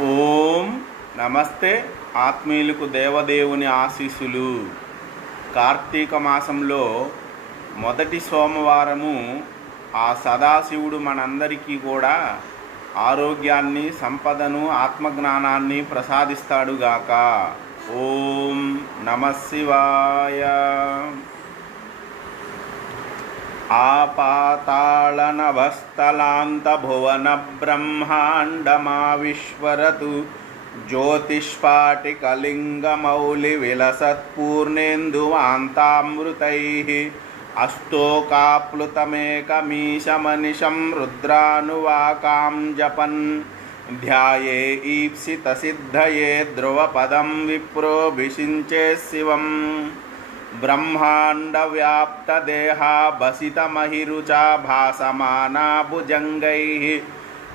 ఓం నమస్తే. ఆత్మీయులకు దేవదేవుని ఆశీస్సులు. కార్తీక మాసంలో మొదటి సోమవారము ఆ సదాశివుడు మనందరికీ కూడా ఆరోగ్యాన్ని, సంపదను, ఆత్మజ్ఞానాన్ని ప్రసాదిస్తాడుగాక. ఓం నమః శివాయ. आपातालनभस्तलान्तभुवनब्रह्माण्डमाविश्वरतु ज्योतिष्पाटिकलिङ्गमौलिविलसत्पूर्णेन्दुवान्तामृतैः अष्टोकाप्लुतमेकमीशमनिशं रुद्रानुवाकां जपन् ध्याये ईप्सितसिद्धये ध्रुवपदं विप्रोभिषिञ्चे शिवम् ब्रह्माण्डव्याप्तदेहाभसितमहिरुचा भासमाना भुजङ्गैः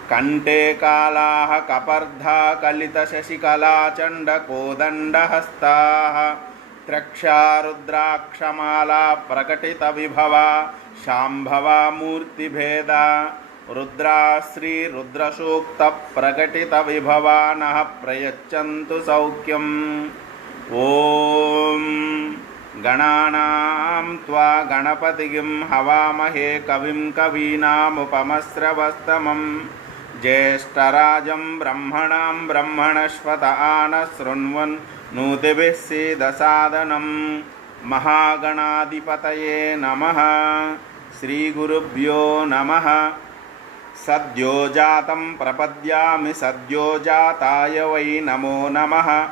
कण्ठे कालाः कपर्धा कलितशशिकलाचण्डकोदण्डहस्ताः त्रक्षा रुद्राक्षमाला प्रकटितविभवा शाम्भवा मूर्तिभेदा रुद्रा श्रीरुद्रसूक्तप्रकटितविभवा नः प्रयच्छन्तु सौख्यम्। ॐ गणानां त्वा गणपतिं हवामहे कविं कवीनामुपमस्रवस्तमं ज्येष्ठराजं ब्रह्मणां ब्रह्मणस्पत नः शृण्वन्नोतिभिः सीदसादनं। महागणाधिपतये नमः। श्रीगुरुभ्यो नमः। सद्यो जातं प्रपद्यामि सद्यो जाताय वै नमो नमः।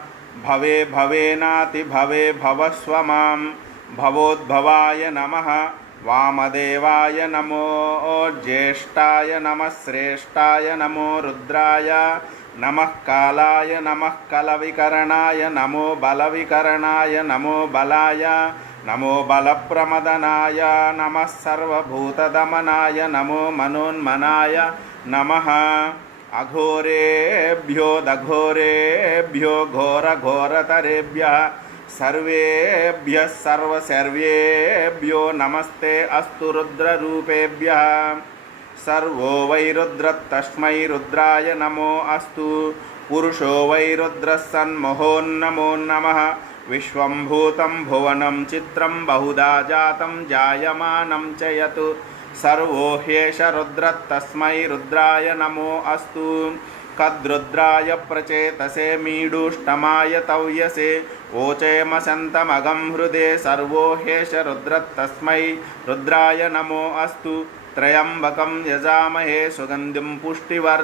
भवे भवेनाति भवे भवस्व मां भवोद्भवाय नमः। वामदेवाय नमो ज्येष्ठाय नमः श्रेष्ठाय नमो रुद्राय नमः कालाय नमः कलविकरणाय नमो बलविकरणाय नमो बलाय नमो बलप्रमदनाय नमः सर्वभूतदमनाय नमो मनोन्मनाय नमः। अघोरेभ्यो दघोरेभ्यो घोरघोरतरेभ्यः सर्वेभ्यः सर्वसर्वेभ्यो नमस्ते अस्तु रुद्ररूपेभ्यः। सर्वो वै रुद्रः तस्मै रुद्राय नमो अस्तु। पुरुषो वै रुद्रः सन्महोन्नमो नमः। विश्वं भूतं भुवनं चित्रं बहुधा जातं जायमानं च यत् सर्वो ह्येष रुद्रः तस्मै रुद्राय नमो अस्तु। कद्रुद्राय प्रचेतसे मीडुष्टमाय तव्यसे ओचेमसन्तमगं हृदे सर्वो ह्येष रुद्रः तस्मै रुद्राय नमो अस्तु। त्र्यम्बकं यजामहे सुगन्धिं पुष्टिवर्धनम्।